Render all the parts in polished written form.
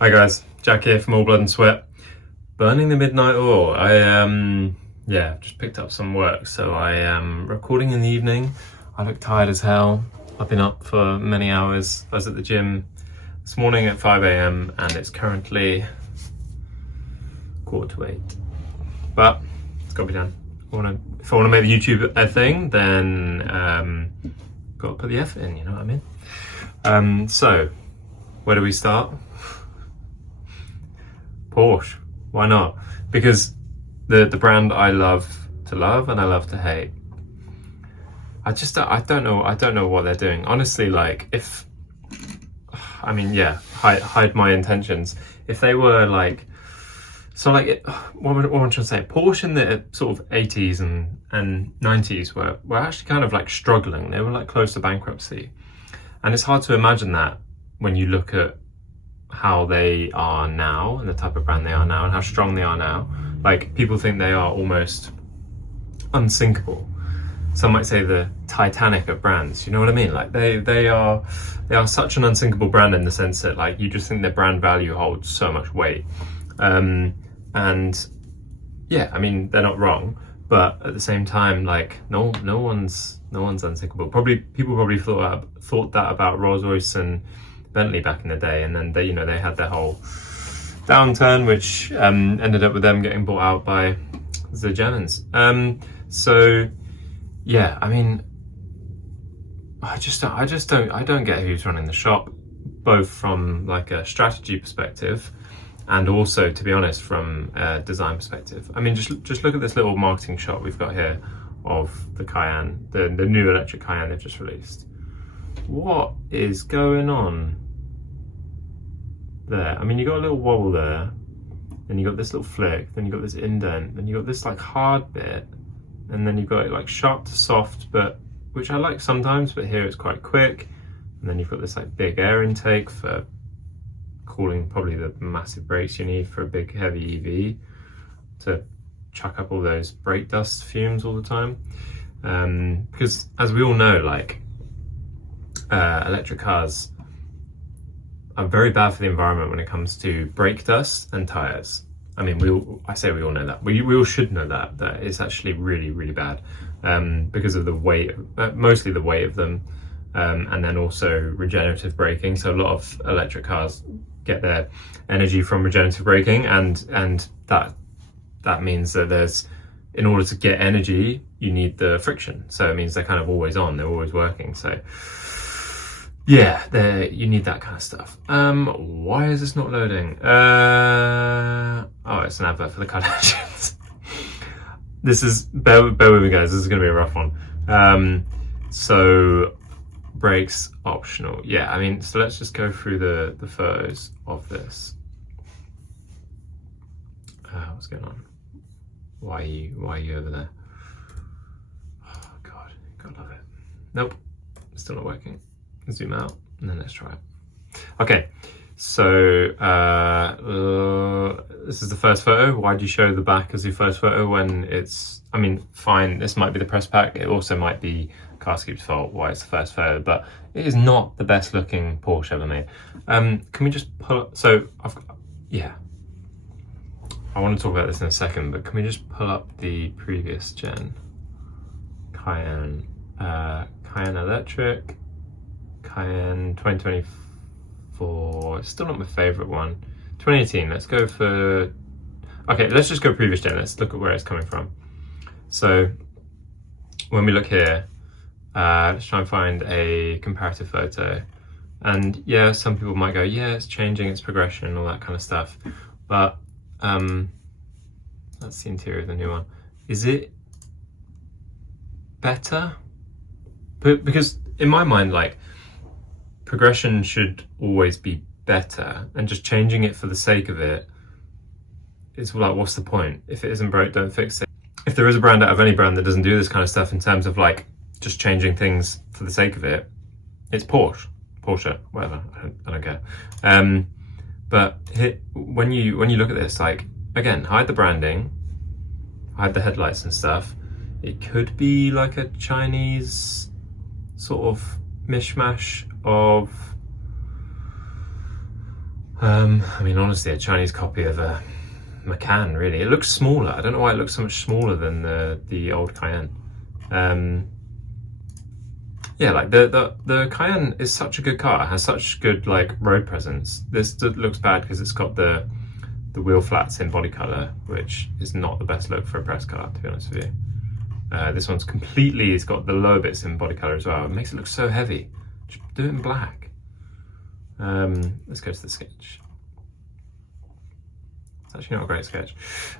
Hi guys, Jack here from All Blood and Sweat. Burning the midnight oil. Just picked up some work, so I am recording in the evening. I look tired as hell. I've been up for many hours. I was at the gym this morning at 5 a.m. and it's currently 7:45. But it's got to be done. If I want to make the YouTube a thing, then got to put the effort in, you know what I mean? So where do we start? Porsche. Why not? Because the brand I love to love and I love to hate. I don't know what they're doing. Honestly, hide my intentions. If they were what am I trying to say? Porsche in the sort of 80s and 90s were actually kind of like struggling. They were like close to bankruptcy. And it's hard to imagine that when you look at how they are now and the type of brand they are now and how strong they are now. Like, people think they are almost unsinkable. Some might say the Titanic of brands, you know what I mean? Like they are such an unsinkable brand in the sense that like you just think their brand value holds so much weight. And yeah, I mean, they're not wrong, but at the same time, like no one's unsinkable. People probably thought that about Rolls-Royce and Bentley back in the day, and then they had their whole downturn, which ended up with them getting bought out by the Germans. So yeah, I mean, I don't get who's running the shop, both from like a strategy perspective and also, to be honest, from a design perspective. I mean, just look at this little marketing shot we've got here of the Cayenne, the new electric Cayenne they've just released. What is going on there? I mean, you got a little wobble there, then you got this little flick, then you got this indent, then you got this like hard bit, and then you've got it like sharp to soft, but which I like sometimes, but here it's quite quick. And then you've got this like big air intake for cooling probably the massive brakes you need for a big heavy EV to chuck up all those brake dust fumes all the time. Because as we all know, like electric cars are very bad for the environment when it comes to brake dust and tires. I mean, we all know that. We all should know that it's actually really, really bad because of the weight, mostly the weight of them, and then also regenerative braking. So a lot of electric cars get their energy from regenerative braking, and that means that in order to get energy, you need the friction. So it means they're kind of always on, they're always working. So yeah, you need that kind of stuff. Why is this not loading? Oh, it's an advert for the Kardashians. Bear with me guys, this is gonna be a rough one. So brakes optional. Yeah, I mean, so let's just go through the photos of this. What's going on? Why are you over there? Oh God, gotta love it. Nope, still not working. Zoom out and then let's try it. Okay, so this is the first photo. Why do you show the back as your first photo when it's, I mean, fine, this might be the press pack, it also might be Carskeep's fault why it's the first photo, but it is not the best looking Porsche ever made. Can we just pull up, I want to talk about this in a second, but can we just pull up the previous gen Cayenne, Cayenne Electric, Cayenne 2024, it's still not my favorite one. 2018, let's go for, okay, let's just go previous gen, let's look at where it's coming from. So when we look here, let's try and find a comparative photo. And yeah, some people might go, yeah, it's changing, it's progression, all that kind of stuff. But that's the interior of the new one. Is it better? Because in my mind, like, progression should always be better, and just changing it for the sake of it is like, what's the point? If it isn't broke, don't fix it. If there is a brand out of any brand that doesn't do this kind of stuff in terms of like just changing things for the sake of it, it's Porsche, whatever. I don't care. But when you look at this, like, again, hide the branding, hide the headlights and stuff. It could be like a Chinese sort of mishmash of I mean, honestly, a Chinese copy of a Macan, really. It looks smaller. I don't know why it looks so much smaller than the old Cayenne. Yeah, like the Cayenne is such a good car. It has such good like road presence. This looks bad because it's got the wheel flats in body color, which is not the best look for a press car, to be honest with you. This one's completely, it's got the lower bits in body color as well. It makes it look so heavy. Just do it in black. Let's go to the sketch. It's actually not a great sketch.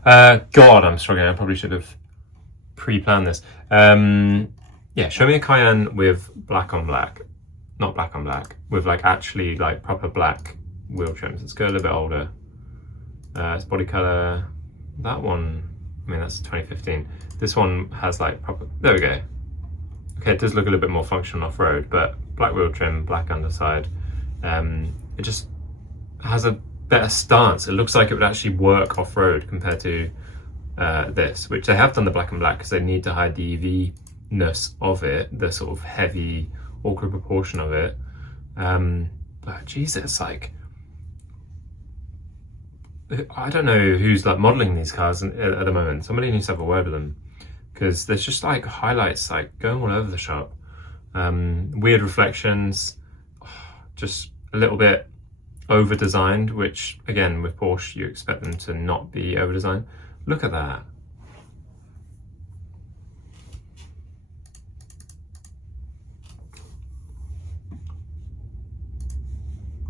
God, I'm struggling. I probably should have pre-planned this. Yeah, show me a Cayenne with black on black. Not black on black. With like actually like proper black wheel trims. Let's go a little bit older. It's body color. That one, I mean, that's 2015. This one has like proper, there we go. Okay, it does look a little bit more functional off-road, but black wheel trim, black underside. It just has a better stance. It looks like it would actually work off-road compared to this, which they have done the black and black because they need to hide the EV-ness of it, the sort of heavy, awkward proportion of it. But Jesus, like, I don't know who's like modeling these cars at the moment. Somebody needs to have a word with them because there's just like highlights like going all over the shop. Weird reflections, just a little bit over designed, which again with Porsche you expect them to not be over designed. Look at that.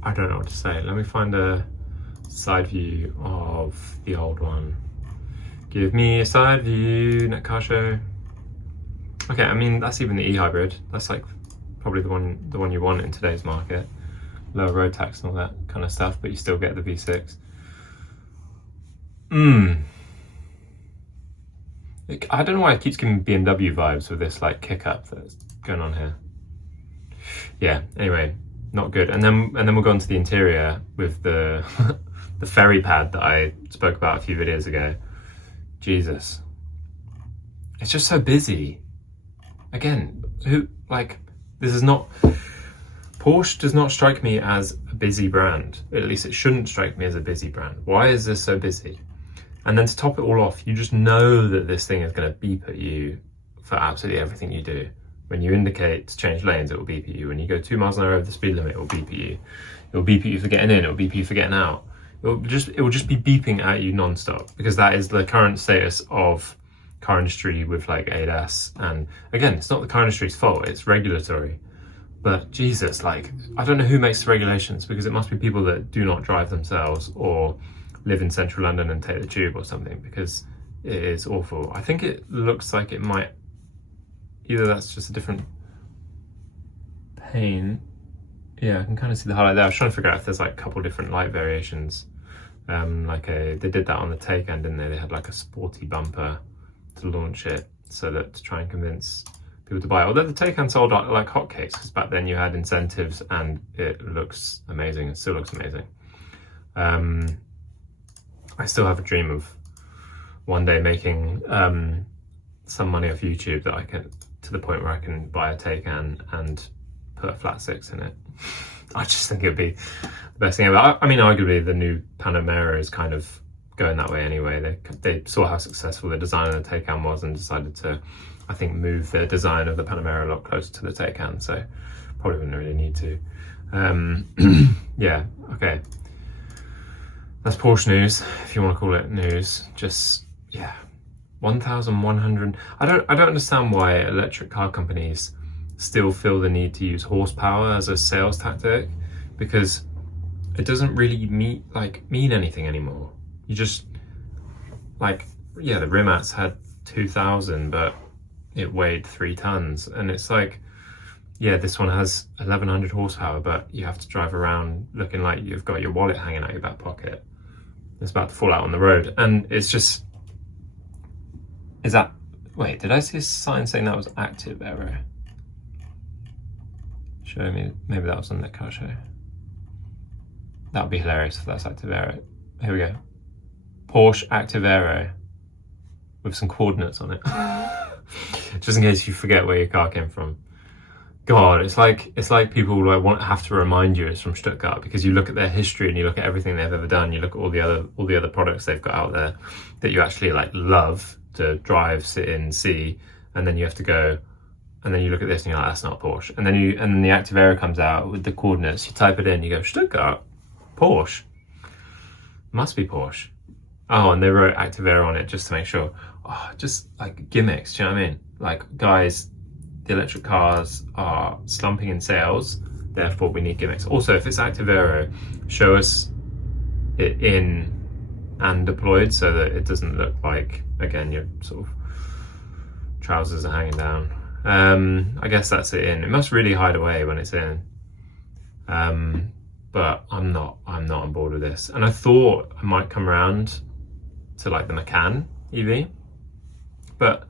I don't know what to say. Let me find a side view of the old one. Give me a side view, net car show. Okay, I mean that's even the e-hybrid. That's like probably the one you want in today's market. Lower road tax and all that kind of stuff, but you still get the V6. I don't know why it keeps giving BMW vibes with this like kick up that's going on here. Yeah, anyway, not good. And then we'll go on to the interior with the the ferry pad that I spoke about a few videos ago. Jesus. It's just so busy. Again, this is not, Porsche does not strike me as a busy brand. At least it shouldn't strike me as a busy brand. Why is this so busy? And then to top it all off, you just know that this thing is going to beep at you for absolutely everything you do. When you indicate to change lanes, it will beep at you. When you go 2 miles an hour over the speed limit, it will beep at you. It will beep at you for getting in, it will beep at you for getting out. It will just be beeping at you non-stop because that is the current status of car industry with like ADAS. And again, it's not the car industry's fault, it's regulatory. But Jesus, like, I don't know who makes the regulations because it must be people that do not drive themselves or live in central London and take the tube or something, because it is awful. I think it looks like it might, either that's just a different pane. Yeah, I can kind of see the highlight there. I was trying to figure out if there's like a couple different light variations. They did that on the Taycan, didn't they? They had like a sporty bumper to launch it, so that to try and convince people to buy it. Although the Taycan sold like hotcakes, because back then you had incentives and it looks amazing. It still looks amazing. I still have a dream of one day making some money off YouTube that I can, to the point where I can buy a Taycan and put a flat six in it. I just think it would be the best thing ever. I mean, arguably the new Panamera is kind of going that way anyway. They saw how successful the design of the Taycan was and decided to, I think, move the design of the Panamera a lot closer to the Taycan, so probably wouldn't really need to. Yeah, okay. That's Porsche news, if you want to call it news. Just, yeah, 1,100. I don't understand why electric car companies still feel the need to use horsepower as a sales tactic, because it doesn't really mean anything anymore. You just, like, yeah, the Rimats had 2,000, but it weighed 3 tons, and it's like, yeah, this one has 1,100 horsepower, but you have to drive around looking like you've got your wallet hanging out your back pocket. It's about to fall out on the road, and it's just, wait, did I see a sign saying that was active error? Show me, maybe that was on the car show. That would be hilarious if that's active error. Here we go. Porsche active error with some coordinates on it. Just in case you forget where your car came from. God, it's like people like have to remind you it's from Stuttgart, because you look at their history and you look at everything they've ever done. You look at all the other products they've got out there that you actually like love to drive, sit in, see, and then you have to go, and then you look at this and you're like, that's not Porsche. And then the Active Aero comes out with the coordinates. You type it in, you go Stuttgart, Porsche, must be Porsche. Oh, and they wrote Active Aero on it just to make sure. Oh, just like gimmicks. Do you know what I mean? Like, guys, the electric cars are slumping in sales, therefore we need gimmicks. Also, if it's Active Aero, show us it in and deployed so that it doesn't look like, again, your sort of trousers are hanging down. I guess that's it in. It must really hide away when it's in. But I'm not on board with this. And I thought I might come around to like the Macan EV, but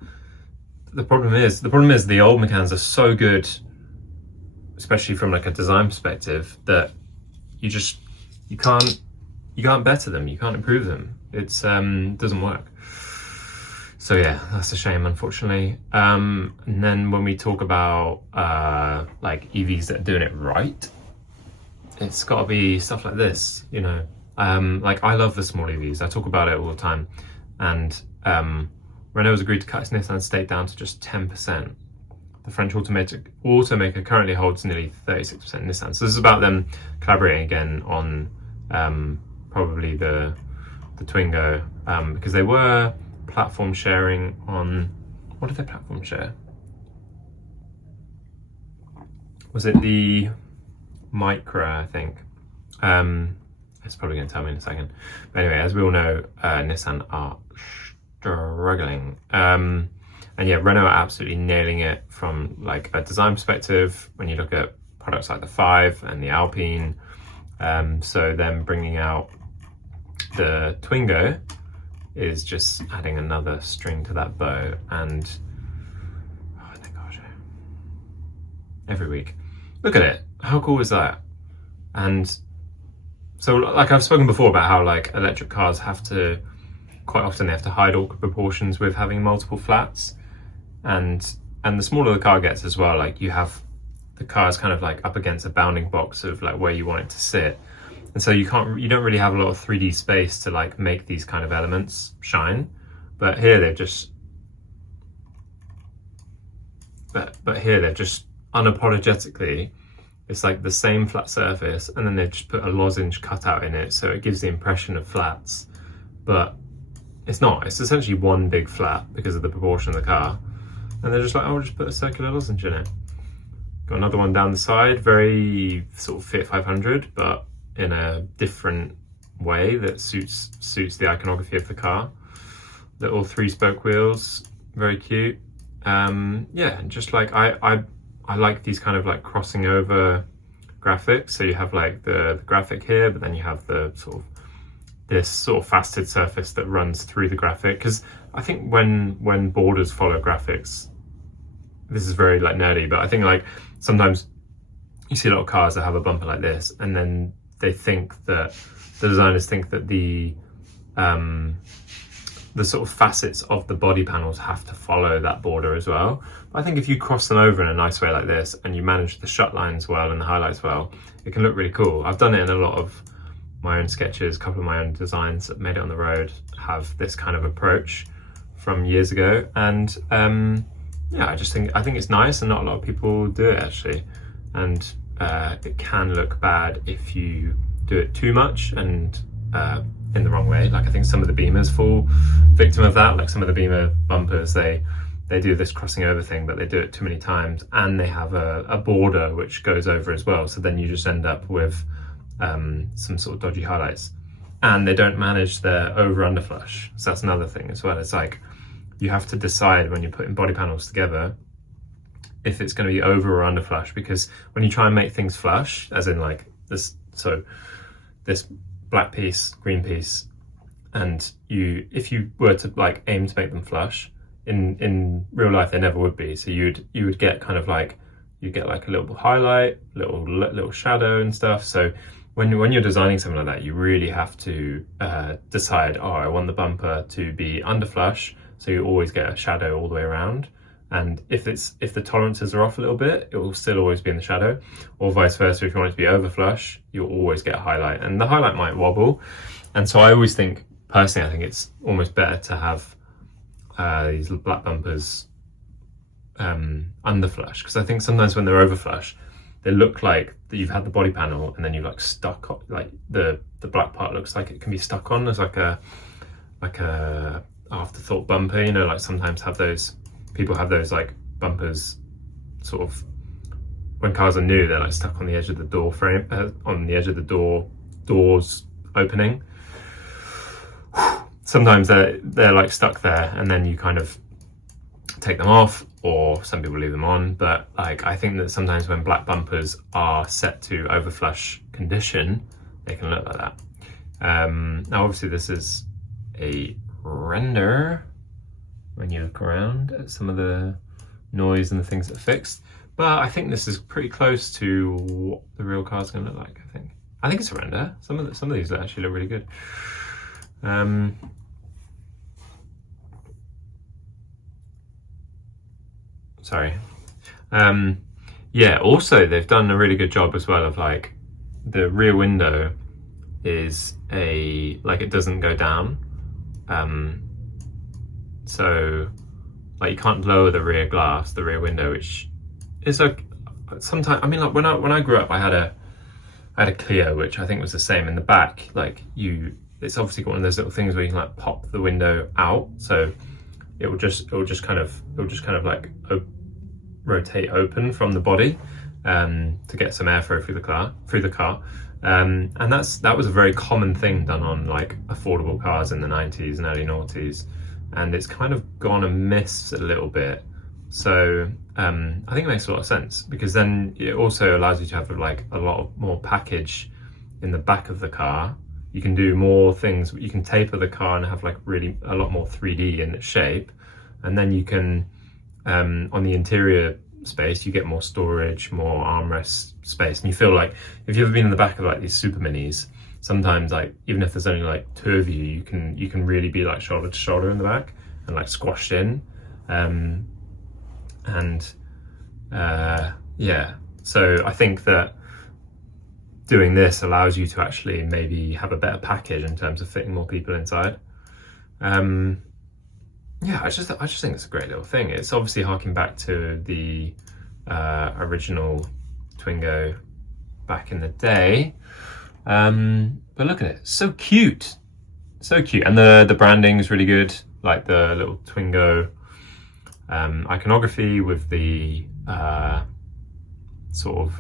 the problem is the old Macans are so good, especially from like a design perspective, that you can't better them, you can't improve them. It's doesn't work. So yeah, that's a shame, unfortunately. And then when we talk about like EVs that are doing it right, it's got to be stuff like this, you know. Like, I love the small EVs. I talk about it all the time, and Renault has agreed to cut its Nissan stake down to just 10%. The French automaker currently holds nearly 36% Nissan. So this is about them collaborating again on probably the Twingo, because they were platform sharing on, what did they platform share? Was it the Micra, I think? It's probably going to tell me in a second. But anyway, as we all know, Nissan are struggling. And yeah, Renault are absolutely nailing it from like a design perspective when you look at products like the 5 and the Alpine. So them bringing out the Twingo is just adding another string to that bow. And oh my gosh, every week. Look at it. How cool is that? And so, like, I've spoken before about how like electric cars quite often they have to hide awkward proportions with having multiple flats, and the smaller the car gets as well, like you have the car's kind of like up against a bounding box of like where you want it to sit, and so you don't really have a lot of 3D space to like make these kind of elements shine. But here they've just unapologetically, it's like the same flat surface, and then they've just put a lozenge cutout in it, so it gives the impression of flats, but it's not. It's essentially one big flat because of the proportion of the car. And they're just like, oh, we'll just put a circular lozenge in it. Got another one down the side, very sort of Fiat 500, but in a different way that suits the iconography of the car. Little 3-spoke wheels, very cute. Yeah, and just like I like these kind of like crossing over graphics. So you have like the graphic here, but then you have the this sort of faceted surface that runs through the graphic. Because I think when borders follow graphics, this is very like nerdy, but I think like sometimes you see a lot of cars that have a bumper like this, and then they think that the designers think that the sort of facets of the body panels have to follow that border as well. But I think if you cross them over in a nice way like this, and you manage the shut lines well and the highlights well, it can look really cool. I've done it in a lot of my own sketches. A couple of my own designs that made it on the road have this kind of approach from years ago, and yeah, I think it's nice, and not a lot of people do it actually. And it can look bad if you do it too much and in the wrong way. Like, I think some of the Beamers fall victim of that. Like some of the Beamer bumpers, they do this crossing over thing, but they do it too many times, and they have a border which goes over as well. So then you just end up with some sort of dodgy highlights, and they don't manage their over-under flush. So that's another thing as well. It's like you have to decide when you're putting body panels together if it's going to be over or under flush, because when you try and make things flush, as in like this, so this black piece, green piece, and if you were to like aim to make them flush, in real life they never would be. So you would get kind of like, you get like a little highlight, little shadow and stuff. So when you're designing something like that, you really have to decide, oh, I want the bumper to be under flush, so you always get a shadow all the way around. And if the tolerances are off a little bit, it will still always be in the shadow, or vice versa. If you want it to be over flush, you'll always get a highlight, and the highlight might wobble. And so I always think, personally, I think it's almost better to have these black bumpers under flush, because I think sometimes when they're over flush, they look like you've had the body panel and then you've like stuck on, like the black part looks like it can be stuck on as like a afterthought bumper, you know, like sometimes people have those like bumpers sort of when cars are new, they're like stuck on the edge of the door frame, on the edge of the doors opening. Sometimes they're like stuck there, and then you kind of take them off, or some people leave them on. But like I think that sometimes when black bumpers are set to overflush condition, they can look like that. Now obviously this is a render when you look around at some of the noise and the things that are fixed, but I think this is pretty close to what the real car's going to look like. I think it's a render. Some of these actually look really good. Sorry. Yeah, also they've done a really good job as well of like the rear window is it doesn't go down. So like you can't lower the rear glass, the rear window, which is sometimes, I mean, like when I grew up, I had a Clio, which I think was the same in the back. Like it's obviously got one of those little things where you can like pop the window out, so it will just kind of like rotate open from the body to get some airflow through the car. And that was a very common thing done on like affordable cars in the 90s and early noughties, and it's kind of gone amiss a little bit. So I think it makes a lot of sense, because then it also allows you to have like a lot more package in the back of the car. You can do more things. You can taper the car and have like really a lot more 3D in its shape, and then you can on the interior space you get more storage, more armrest space, and you feel like if you've ever been in the back of like these super minis, sometimes like even if there's only like two of you, you can really be like shoulder to shoulder in the back and like squashed in. Yeah, so I think that doing this allows you to actually maybe have a better package in terms of fitting more people inside. Yeah, I just think it's a great little thing. It's obviously harking back to the original Twingo back in the day. But look at it, so cute, and the branding is really good, like the little Twingo iconography with the sort of,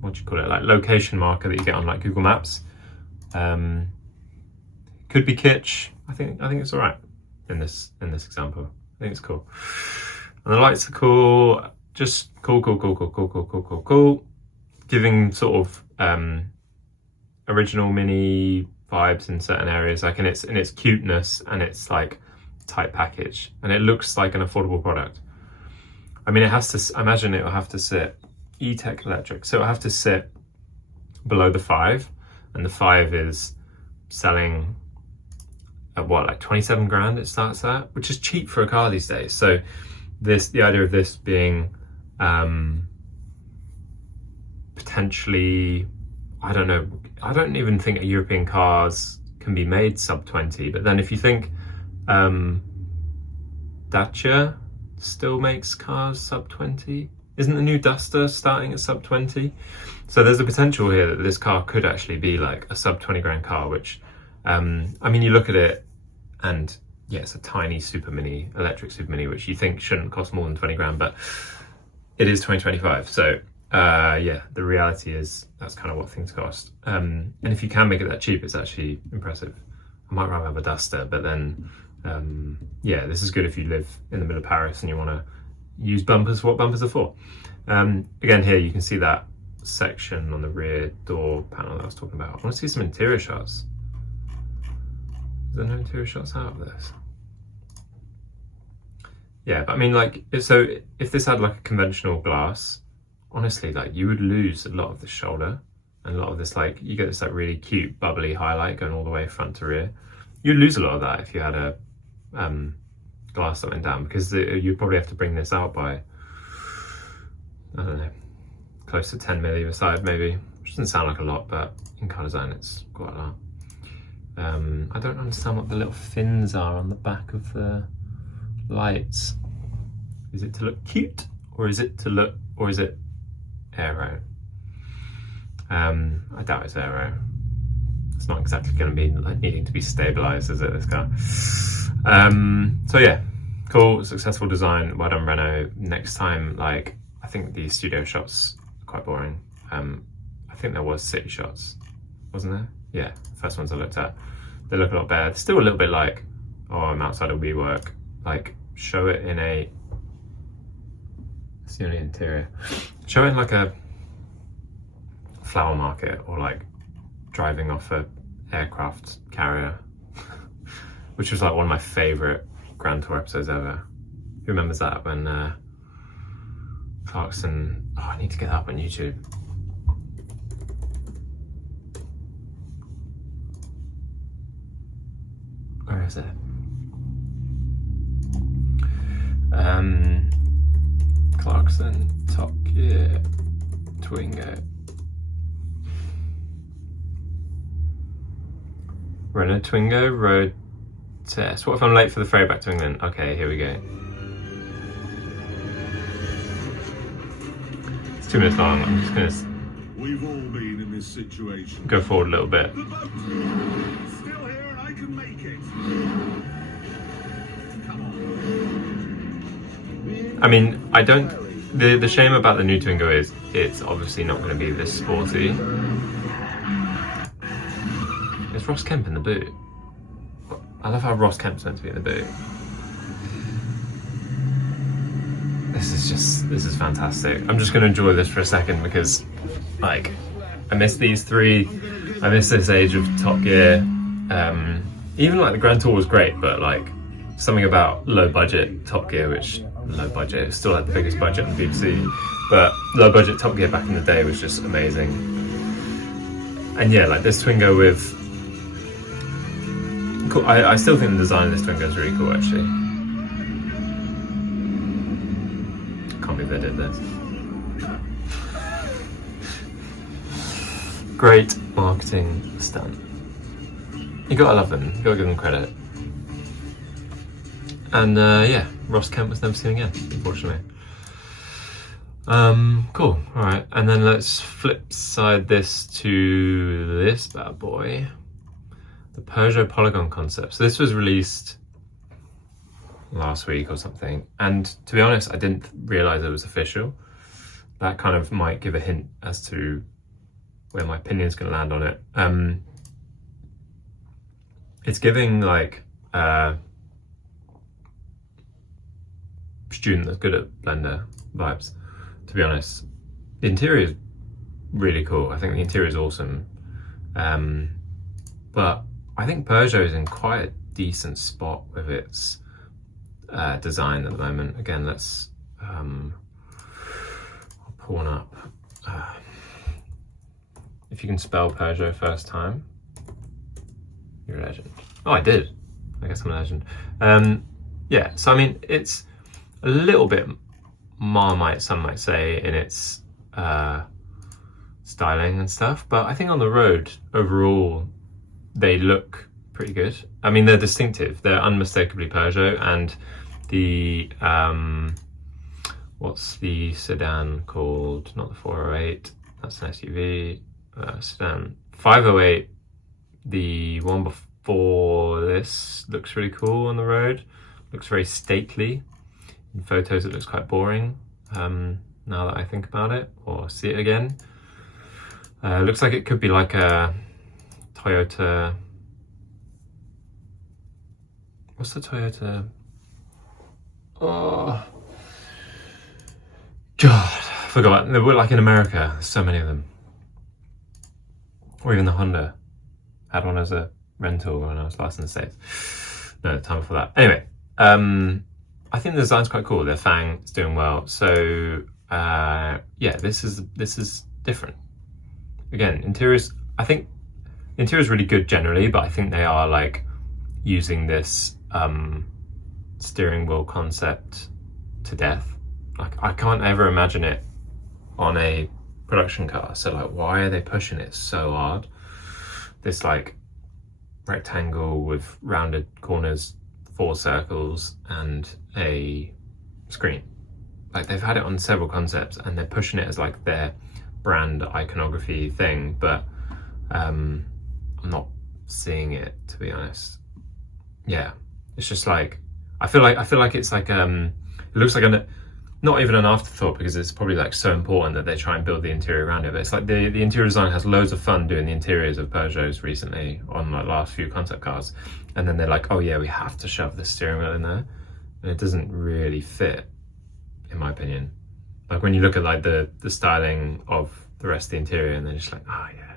what do you call it, like location marker that you get on like Google Maps. Could be kitsch. I think it's all right in this example. I think it's cool, and the lights are cool. Just cool. Giving sort of original Mini vibes in certain areas, like in its cuteness and its like tight package, and it looks like an affordable product. I mean, I imagine it will have to sit E-Tech electric, so it'll have to sit below the 5, and the 5 is selling at what, like 27 grand it starts at, which is cheap for a car these days. So the idea of this being potentially, I don't know, I don't even think European cars can be made sub 20, but then if you think Dacia still makes cars sub 20, isn't the new Duster starting at sub 20? So there's a potential here that this car could actually be like a sub 20 grand car, which I mean, you look at it and yeah, it's a tiny electric super mini, which you think shouldn't cost more than 20 grand, but it is 2025. So yeah, the reality is that's kind of what things cost. And if you can make it that cheap, it's actually impressive. I might rather have a Duster, but then yeah, this is good if you live in the middle of Paris and you want to use bumpers for what bumpers are for. Again, here you can see that section on the rear door panel that I was talking about. I want to see some interior shots. Is there no interior shots out of this? Yeah, but I mean, like, so if this had like a conventional glass, honestly, like you would lose a lot of the shoulder and a lot of this, like, you get this like really cute bubbly highlight going all the way front to rear. You'd lose a lot of that if you had a glass that went down, because you'd probably have to bring this out by, I don't know, close to 10 mil either side maybe, which doesn't sound like a lot, but in car design it's quite a lot. I don't understand what the little fins are on the back of the lights. Is it to look cute, or is it aero? I doubt it's aero. It's not exactly going to be like needing to be stabilized, is it, this car? So yeah, cool, successful design, well done Renault. Next time, like, I think the studio shots are quite boring. I think there was city shots, wasn't there? Yeah, the first ones I looked at, they look a lot better. Still a little bit like, oh, I'm outside of WeWork. Like, show it in a, it's the only interior. Show it in like a flower market, or like driving off a aircraft carrier, which was like one of my favorite Grand Tour episodes ever. Who remembers that, when Clarkson, oh, I need to get that up on YouTube. Where is it? Clarkson, Top Gear, Twingo. Renault Twingo road test. What if I'm late for the ferry back to England? Okay, here we go. It's 2 minutes long. I'm just gonna We've all been in this situation. go forward a little bit. The boat still here and I can make it. Come on. I mean, I don't. The shame about the new Twingo is it's obviously not going to be this sporty. Is Ross Kemp in the boot? I love how Ross Kemp's meant to be in the boot. This is fantastic. I'm just going to enjoy this for a second, because like, I miss these three. I miss this age of Top Gear. Even like the Grand Tour was great, but like something about low budget Top Gear, which low budget, it still had the biggest budget on the BBC, but low budget Top Gear back in the day was just amazing. And yeah, like this Twingo with, cool. I still think the design of this Twingo is really cool, actually. Can't believe they did this. Great marketing stunt. You gotta love them, you gotta give them credit. And yeah, Ross Kemp was never seen again, unfortunately. Cool, alright. And then let's flip side this to this bad boy. The Peugeot Polygon concept. So this was released last week or something. And to be honest, I didn't realize it was official. That kind of might give a hint as to where my opinion is going to land on it. It's giving like student that's good at Blender vibes, to be honest. The interior is really cool. I think the interior is awesome. But I think Peugeot is in quite a decent spot with its design at the moment. Again, let's I'll pull one up. If you can spell Peugeot first time, you're a legend. Oh, I did. I guess I'm a legend. Yeah, so I mean, it's a little bit Marmite, some might say, in its styling and stuff, but I think on the road, overall, they look pretty good. I mean, they're distinctive. They're unmistakably Peugeot, and the, what's the sedan called? Not the 408, that's an SUV. Sedan 508, the one before this looks really cool on the road. Looks very stately. In photos it looks quite boring, now that I think about it or see it again. Looks like it could be like a Toyota, what's the Toyota? Oh God, I forgot. They were like in America, there's so many of them. Or even the Honda. Had one as a rental when I was last in the States. No, time for that. Anyway, I think the design's quite cool. Their Fang is doing well. So yeah, this is different. Again, interiors, I think interior is really good generally, but I think they are like using this steering wheel concept to death. Like, I can't ever imagine it on a production car. So like, why are they pushing it so hard? This like rectangle with rounded corners, 4 circles, and a screen. Like, they've had it on several concepts and they're pushing it as like their brand iconography thing, but I'm not seeing it, to be honest. Yeah, it's just like, I feel like it's like it looks like not even an afterthought, because it's probably like so important that they try and build the interior around it. But it's like the interior design has loads of fun doing the interiors of Peugeots recently on like last few concept cars, and then they're like, oh yeah, we have to shove the steering wheel in there, and it doesn't really fit, in my opinion. Like, when you look at like the styling of the rest of the interior, and they're just like, oh yeah,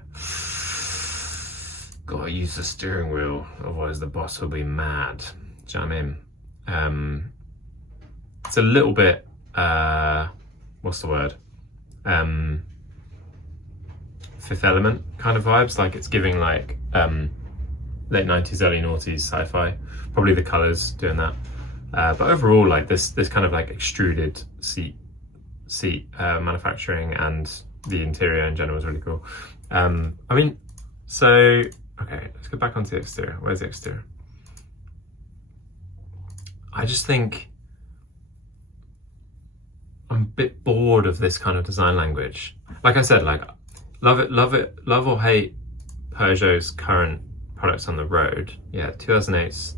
gotta use the steering wheel, otherwise the boss will be mad. Do you know what I mean? It's a little bit, what's the word? Fifth Element kind of vibes. Like, it's giving like late 90s, early noughties sci-fi. Probably the colours doing that. But overall, like this kind of like extruded seat manufacturing, and the interior in general is really cool. I mean, so okay, let's go back onto the exterior. Where's the exterior? I just think I'm a bit bored of this kind of design language. Like I said, like, love or hate Peugeot's current products on the road. Yeah, 2008's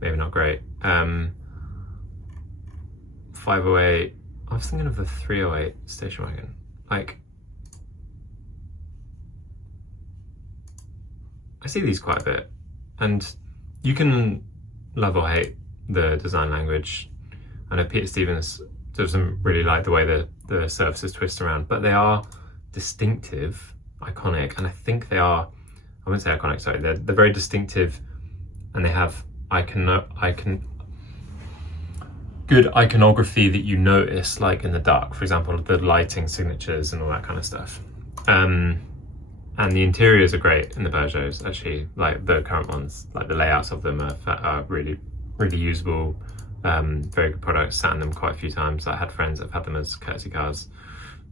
maybe not great. 508, I was thinking of the 308 station wagon. Like, I see these quite a bit, and you can love or hate the design language. I know Peter Stevens doesn't really like the way the surfaces twist around, but they are distinctive, iconic, and I think they are, I wouldn't say iconic, sorry, they're very distinctive, and they have good iconography that you notice, like in the dark, for example, the lighting signatures and all that kind of stuff. And the interiors are great in the Peugeots, actually, like the current ones. Like, the layouts of them are really, really usable. Very good products. Sat in them quite a few times. I had friends that have had them as courtesy cars.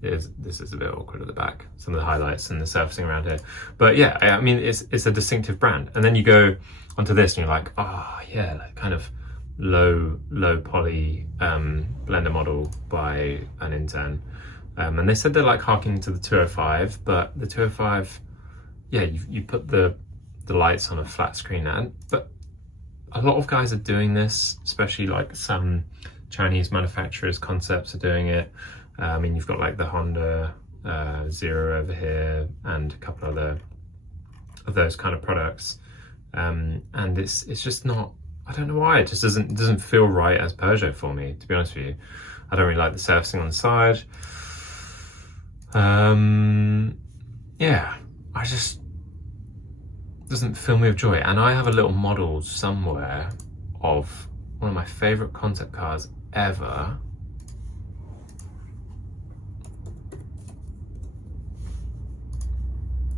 This is a bit awkward at the back, some of the highlights and the surfacing around here. But yeah, I mean, it's a distinctive brand. And then you go onto this and you're like, oh yeah, like kind of low poly blender model by an intern. And they said they're like harking to the 205, but the 205, yeah, you put the lights on a flat screen ad, but a lot of guys are doing this, especially like some Chinese manufacturers concepts are doing it. I mean, you've got like the Honda Zero over here and a couple other of those kind of products. And it's just not, I don't know why, it just doesn't feel right as Peugeot for me, to be honest with you. I don't really like the surfacing on the side. Yeah, I just, doesn't fill me with joy. And I have a little model somewhere of one of my favorite concept cars ever.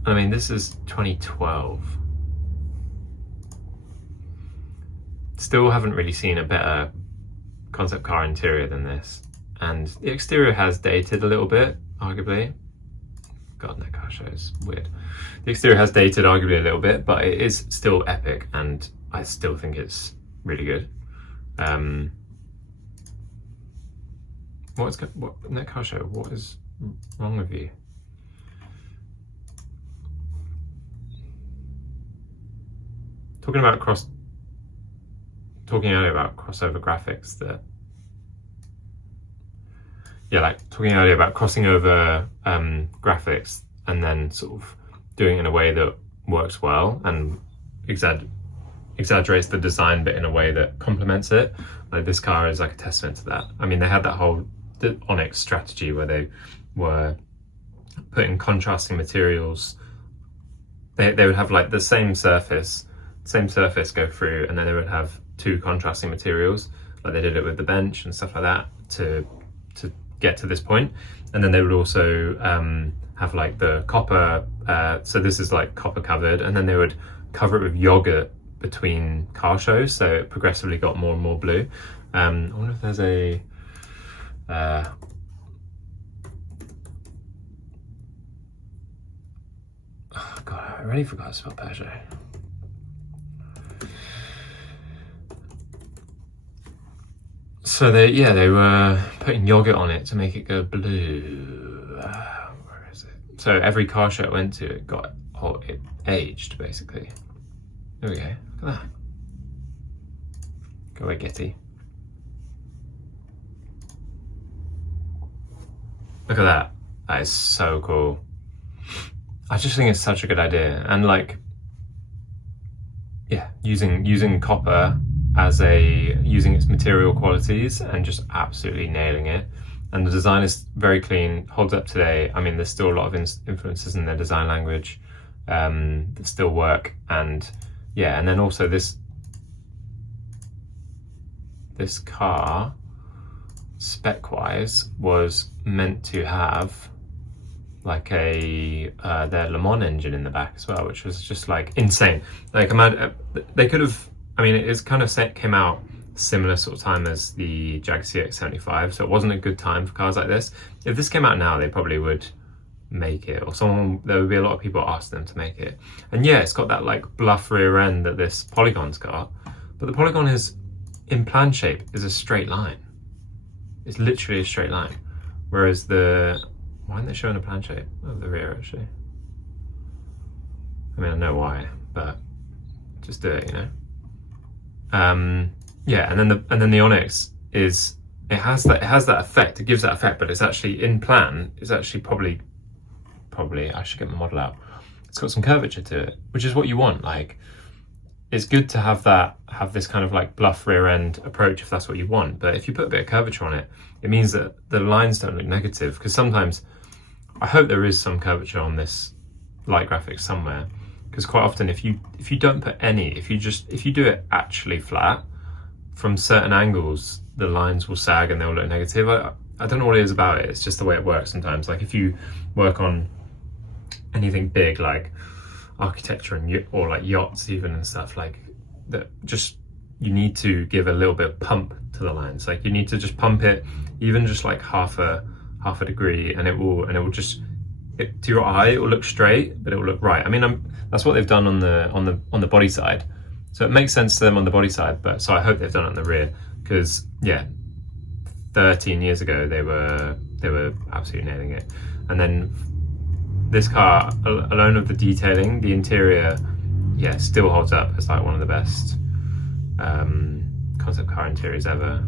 I mean, this is 2012. Still haven't really seen a better concept car interior than this. And the exterior has dated a little bit, arguably. God, that car show is weird. The exterior has dated arguably a little bit, but it is still epic, and I still think it's really good. What that car show? What is wrong with you? Talking earlier about crossover graphics, talking earlier about crossing over graphics and then sort of doing it in a way that works well and exaggerates the design bit in a way that complements it. Like, this car is like a testament to that. I mean, they had that whole Onyx strategy where they were putting contrasting materials. They would have like the same surface go through, and then they would have 2 contrasting materials, like they did it with the bench and stuff like that to get to this point. And then they would also have like the copper, so this is like copper covered, and then they would cover it with yogurt between car shows, so it progressively got more and more blue. I wonder if there's a oh god, I really forgot to spell Peugeot. So they were putting yogurt on it to make it go blue. Where is it? So every car show I went to, it aged basically. There we go. Look at that. Go away, Getty. Look at that. That is so cool. I just think it's such a good idea, and like, yeah, using copper using its material qualities and just absolutely nailing it. And the design is very clean, holds up today. I mean, there's still a lot of influences in their design language that still work. And yeah, and then also this car, spec-wise, was meant to have like their Le Mans engine in the back as well, which was just like insane. Like, imagine they could have. I mean, it's kind of came out similar sort of time as the Jag CX-75, so it wasn't a good time for cars like this. If this came out now, they probably would make it, or there would be a lot of people ask them to make it. And yeah, it's got that like bluff rear end that this Polygon's got, but the Polygon is, in plan shape, is a straight line. It's literally a straight line. Whereas why aren't they showing a plan shape of the rear actually? I mean, I know why, but just do it, you know? Yeah, and then the Onyx it has that effect. It gives that effect, but it's actually in plan. It's actually probably I should get my model out. It's got some curvature to it, which is what you want. Like, it's good to have this kind of like bluff rear end approach if that's what you want. But if you put a bit of curvature on it, it means that the lines don't look negative. Because sometimes, I hope there is some curvature on this light graphics somewhere. Because quite often, if you don't put any, if you do it actually flat, from certain angles, the lines will sag and they'll look negative. I don't know what it is about it. It's just the way it works sometimes. Like, if you work on anything big like architecture or like yachts even and stuff like that, just you need to give a little bit of pump to the lines. Like, you need to just pump it, even just like half a degree, and it will just. To your eye, it will look straight, but it will look right. I mean, that's what they've done on the body side, so it makes sense to them on the body side. But so I hope they've done it on the rear, because yeah, 13 years ago they were absolutely nailing it. And then this car, alone of the detailing, the interior, yeah, still holds up as like one of the best concept car interiors ever.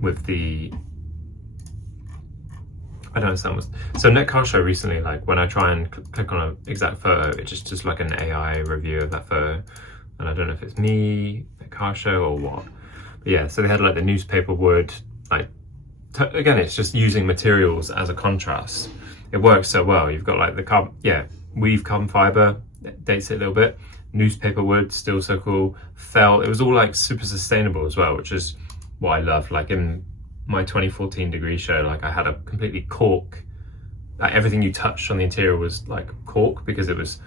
With the I don't understand so Net Car Show recently, like when I try and click on an exact photo, it just like an AI review of that photo, and I don't know if it's me, Net Car Show, or what. But yeah, so they had like the newspaper wood, like again, it's just using materials as a contrast. It works so well. You've got like the weave carbon fiber, dates it a little bit. Newspaper wood, still so cool. Felt, it was all like super sustainable as well, which is what I love. Like in my 2014 degree show, like I had a completely cork, like everything you touched on the interior was like cork, because it was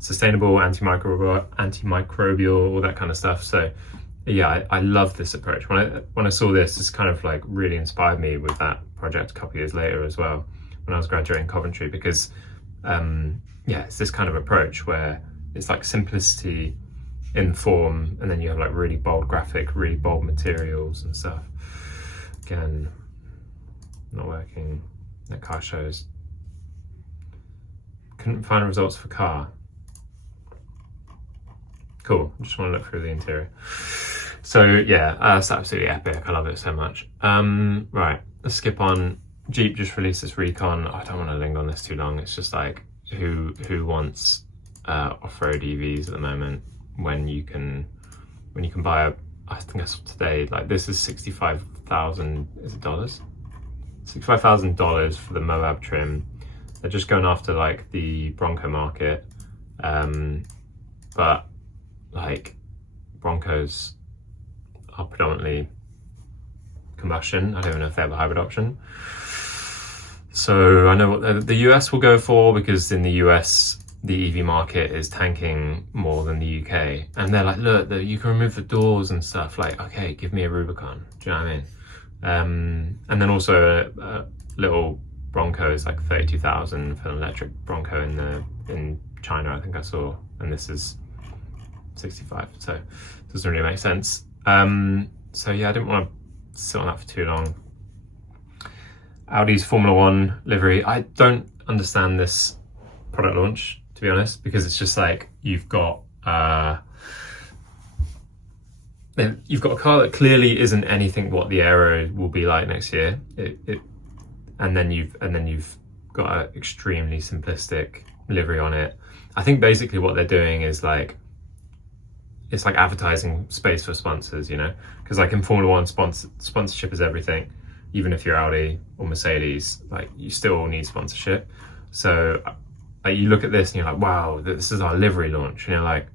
sustainable, antimicrobial, all that kind of stuff. So yeah, I love this approach. When I saw this kind of like really inspired me with that project a couple of years later as well, when I was graduating Coventry, because yeah, it's this kind of approach where it's like simplicity in form, and then you have like really bold graphic, really bold materials and stuff. Again, not working. That car shows. Couldn't find results for car. Cool, just want to look through the interior. So yeah, that's absolutely epic. I love it so much. Right, let's skip on. Jeep just released this Recon. I don't want to linger on this too long. It's just like, who wants off-road EVs at the moment when you can buy I think I saw today, like this is $65,000, is it dollars? $65,000 for the Moab trim. They're just going after like the Bronco market, but like Broncos are predominantly combustion. I don't even know if they have a hybrid option. So I know what the US will go for, because in the US the EV market is tanking more than the UK, and they're like, look, you can remove the doors and stuff. Like, okay, give me a Rubicon. Do you know what I mean? And then also a little Bronco is like 32,000 for an electric Bronco in China, I think I saw, and this is 65, so it doesn't really make sense. So yeah, I didn't want to sit on that for too long. Audi's Formula One livery. I don't understand this product launch, to be honest, because it's just like you've got a car that clearly isn't anything what the Aero will be like next year. And then you've got an extremely simplistic livery on it. I think basically what they're doing is like, it's like advertising space for sponsors, you know, because like in Formula One, sponsorship is everything. Even if you're Audi or Mercedes, like you still need sponsorship. So like you look at this and you're like, wow, this is our livery launch, and you're like,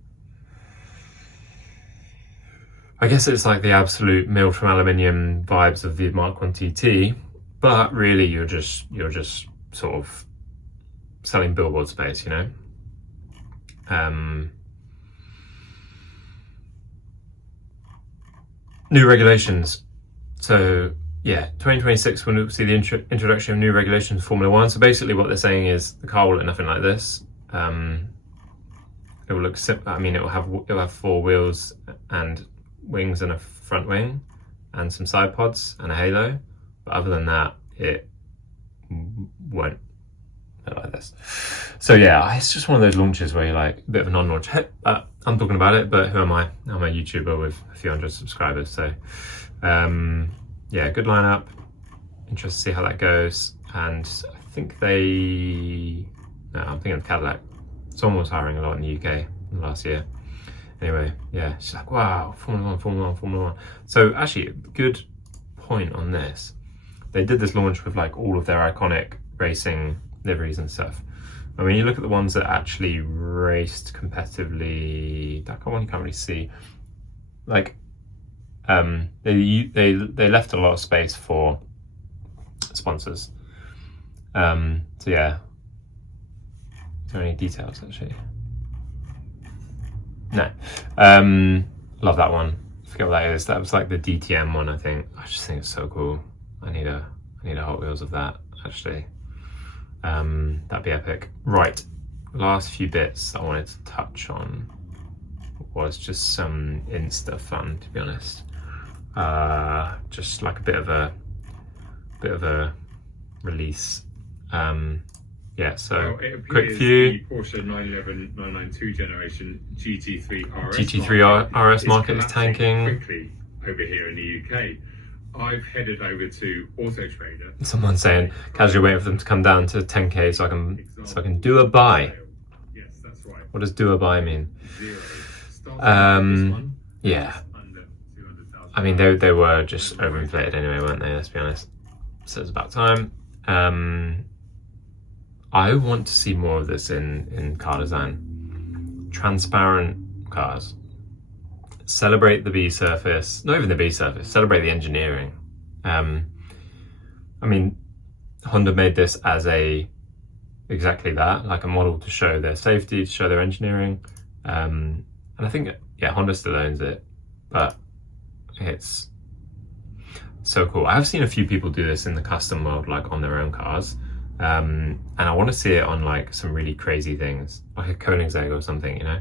I guess it's like the absolute milled from aluminium vibes of the Mark 1 TT, but really you're just sort of selling billboard space, you know. New regulations. So yeah, 2026 we'll see the introduction of new regulations for Formula One. So basically what they're saying is the car will look nothing like this. It will look it will have 4 wheels and wings and a front wing and some side pods and a halo. But other than that, it won't look like this. So yeah, it's just one of those launches where you're like a bit of a non-launch. I'm talking about it, but who am I? I'm a YouTuber with a few hundred subscribers. So yeah, good lineup. Interested to see how that goes. And I think I'm thinking of Cadillac. Someone was hiring a lot in the UK last year. Anyway, yeah, she's like, wow, Formula One. So actually, a good point on this. They did this launch with like all of their iconic racing liveries and stuff. And when you look at the ones that actually raced competitively, that one you can't really see. Like, they left a lot of space for sponsors. So yeah. Is there any details actually? No. Love that one. Forget what that is. That was like the DTM one, I think. I just think it's so cool. I need a Hot Wheels of that actually. That'd be epic. Right. Last few bits I wanted to touch on was just some Insta fun, to be honest. Just like a bit of a release. Yeah, so quick few. The Porsche 911 992 generation GT3 RS GT3 RS market is tanking quickly over here in the UK. I've headed over to Auto Trader. Someone's saying casually waiting for them to come down to 10k so I can do a buy. Yes, that's right. What does do a buy mean? Yeah. I mean they were just overinflated anyway, weren't they? Let's be honest. So it's about time. I want to see more of this in car design. Transparent cars. Celebrate the B surface. Not even the B surface. Celebrate the engineering. I mean, Honda made this as exactly that, like a model to show their safety, to show their engineering. And I think, yeah, Honda still owns it, but it's so cool. I have seen a few people do this in the custom world, like on their own cars. And I want to see it on like some really crazy things, like a Koenigsegg or something, you know?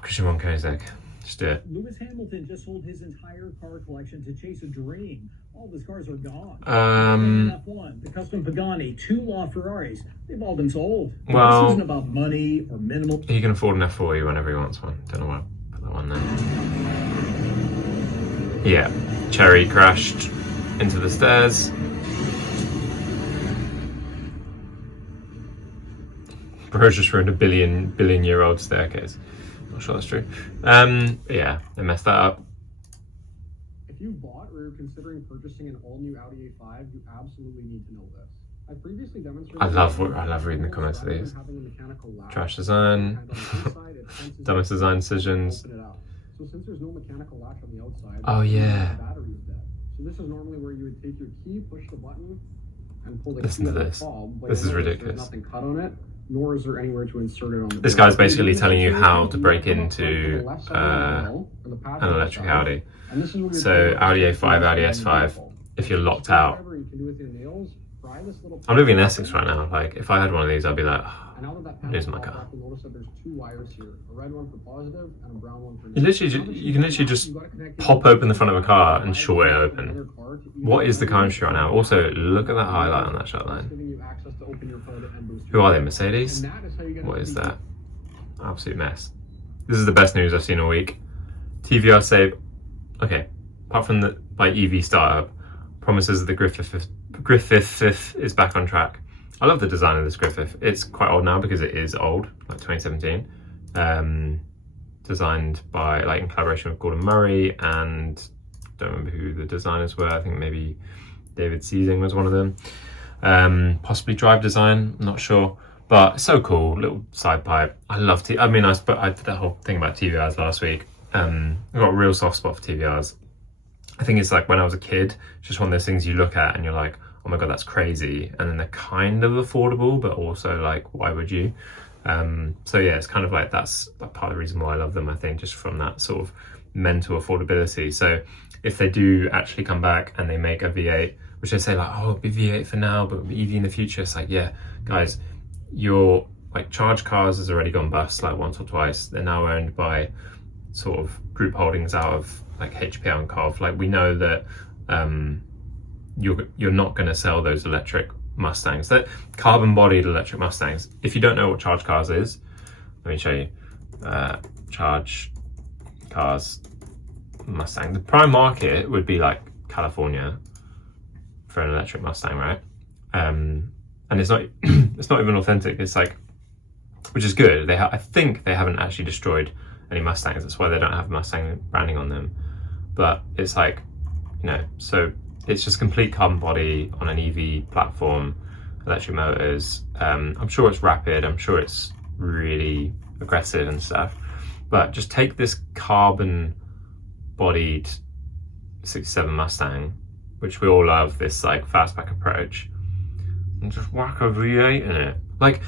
Christian von Koenigsegg. Just do it. Lewis Hamilton just sold his entire car collection to chase a dream. All of his cars are gone. F1, the custom Pagani, 2 LaFerraris, they've all been sold. Well, this isn't about money or minimal. He can afford an F40 whenever he wants one. Don't know why I put that one there. Yeah, Cherry crashed into the stairs. Bro's just ruined a billion-year-old staircase. Not sure that's true. Yeah, they messed that up. If you bought or you're considering purchasing an all-new Audi A5, you absolutely need to know this. I previously demonstrated. I love reading the comments of these. Trash design, dumbest design decisions. So since there's no mechanical latch on the outside, oh yeah. the battery is dead. So this is normally where you would take your key, push the button, and pull the Listen key to out of this. the fob, but This you'll is notice ridiculous. There's nothing cut on it, nor is there anywhere to insert it on the This door. guy's basically In telling you situation, how to you break wanna come up into, right to the left side of the grill, or the an passenger electric side, Audi. and this is where your So key Audi goes to A5, the Audi left side of the S5. vehicle. If you're locked out, Screwdriver you can do with your nails, pry this little I'm living in panel Essex open. right now. Like, if I had one of these, I'd be like, And now that that Here's panel's my popped car. off, you'll notice that there's two wires here, a red one for positive and a brown one for You negative. literally Now that you can literally got just you gotta connect it pop to open the front of a car and wire short it to open. another car to either what is the car elevate industry right or now? Also, look at that highlight on that shot line. giving you access to open your hood and boost Who your are they, power. Mercedes? And that is how you get What a is 3D that? Absolute mess. This is the best news I've seen all week. TVR save. Okay, apart from the EV startup, promises that the Griffith is back on track. I love the design of this Griffith. It's quite old now because it is old, like 2017. Designed by, like, in collaboration with Gordon Murray, and don't remember who the designers were. I think maybe David Seasing was one of them. Possibly Drive Design, I'm not sure. But so cool, little side pipe. I love I did that whole thing about TVRs last week. I've got a real soft spot for TVRs. I think it's like when I was a kid, just one of those things you look at and you're like, oh my God, that's crazy. And then they're kind of affordable, but also like, why would you? So yeah, it's kind of like that's part of the reason why I love them, I think, just from that sort of mental affordability. So if they do actually come back and they make a V8, which they say like, oh, it'll be V8 for now, but it'll be EV in the future. It's like, yeah, guys, your like Charge Cars has already gone bust like once or twice. They're now owned by sort of group holdings out of like HPL and COV. Like, we know that you're not going to sell those electric Mustangs, that carbon bodied electric Mustangs. If you don't know what Charge Cars is, let me show you. Charge Cars Mustang. The prime market would be like California for an electric Mustang, right? And it's not it's not even authentic. It's like, which is good. I think they haven't actually destroyed any Mustangs. That's why they don't have Mustang branding on them. But it's like, you know, so it's just complete carbon body on an EV platform, electric motors. I'm sure it's rapid. I'm sure it's really aggressive and stuff. But just take this carbon bodied 67 Mustang, which we all love, this like fastback approach, and just whack a V8 in it. Like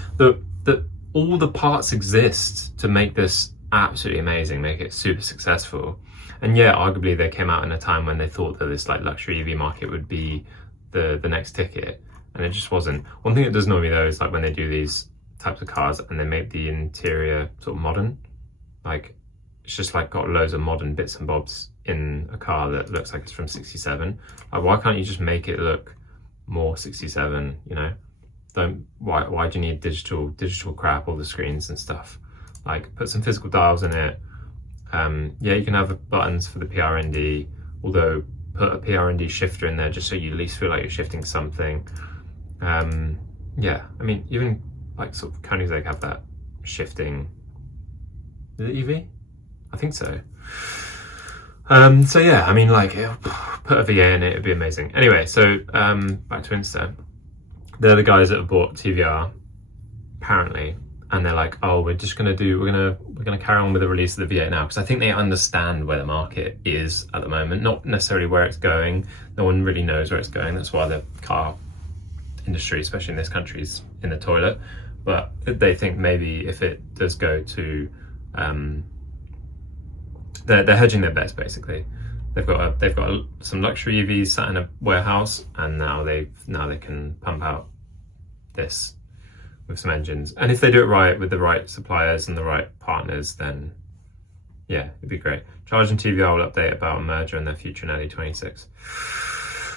all the parts exist to make this absolutely amazing, make it super successful. And yeah, arguably they came out in a time when they thought that this like luxury EV market would be the next ticket, and it just wasn't. One thing that does annoy me though is like when they do these types of cars and they make the interior sort of modern, like it's just like got loads of modern bits and bobs in a car that looks like it's from 67. Like, why can't you just make it look more 67, you know? Why do you need digital crap, all the screens and stuff? Like, put some physical dials in it. Yeah, you can have buttons for the PRND, although put a PRND shifter in there just so you at least feel like you're shifting something. Yeah, I mean, even like sort of Koenigsegg have that shifting. Is it EV? I think so. So yeah, I mean, like, put a VA in it, it'd be amazing. Anyway, so back to Insta. They're the guys that have bought TVR, apparently, and they're like, oh, we're gonna carry on with the release of the V8 now, because I think they understand where the market is at the moment, not necessarily where it's going. No one really knows where it's going. That's why the car industry, especially in this country, is in the toilet. But they think maybe if it does go to, they're hedging their bets basically. They've got some luxury EVs sat in a warehouse, and now they can pump out this with some engines. And if they do it right with the right suppliers and the right partners, then yeah, it'd be great. Charge and TVR will update about a merger and their future in early 26.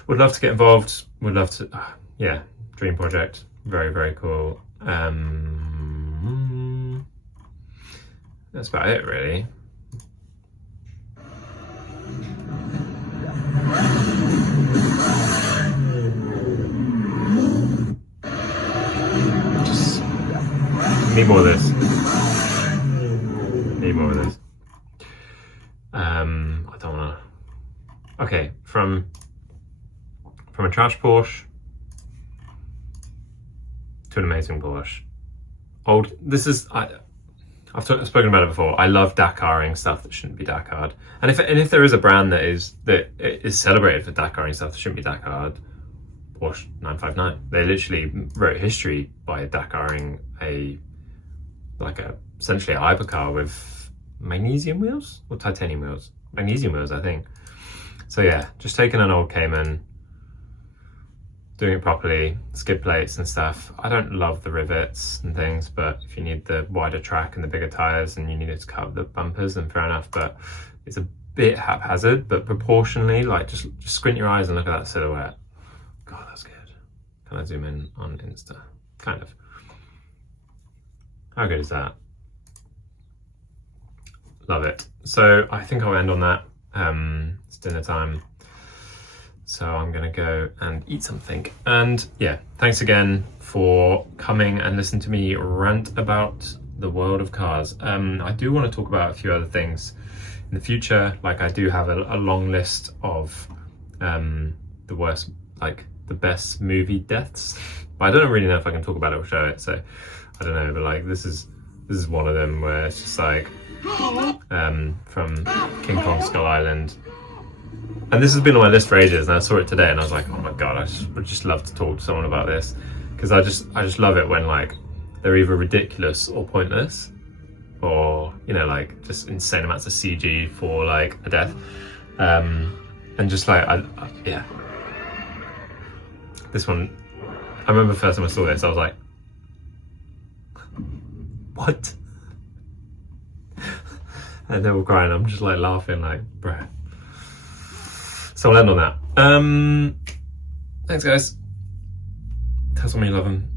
Would love to get involved. Would love to, yeah, dream project. Very, very cool. That's about it, really. Just need more of this. Need more of this. I don't wanna. Okay, from a trash Porsche to an amazing Porsche. I've spoken about it before. I love Dakaring stuff that shouldn't be Dakared. And if there is a brand that is celebrated for Dakaring stuff that shouldn't be Dakared, Porsche 959. They literally wrote history by Dakaring essentially a hypercar with magnesium wheels or titanium wheels. Magnesium wheels, I think. So yeah, just taking an old Cayman, doing it properly, skid plates and stuff. I don't love the rivets and things, but if you need the wider track and the bigger tires and you need it to cover the bumpers, then fair enough. But it's a bit haphazard, but proportionally, like just squint your eyes and look at that silhouette. God, that's good. Can I zoom in on Insta? Kind of. How good is that? Love it. So I think I'll end on that. It's dinner time. So I'm gonna go and eat something. And yeah, thanks again for coming and listening to me rant about the world of cars. I do want to talk about a few other things in the future. Like I do have a long list of the best movie deaths. But I don't really know if I can talk about it or show it. So I don't know, but like this is one of them where it's just like from King Kong Skull Island. And this has been on my list for ages, and I saw it today and I was like, oh my god, I would just love to talk to someone about this, because I just love it when like they're either ridiculous or pointless, or you know, like just insane amounts of CG for like a death, and just like yeah, this one, I remember the first time I saw this I was like, what? And they were crying, I'm just like laughing like, bruh. So I'll end on that. Thanks guys. Tell someone you love them.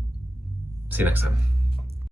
See you next time.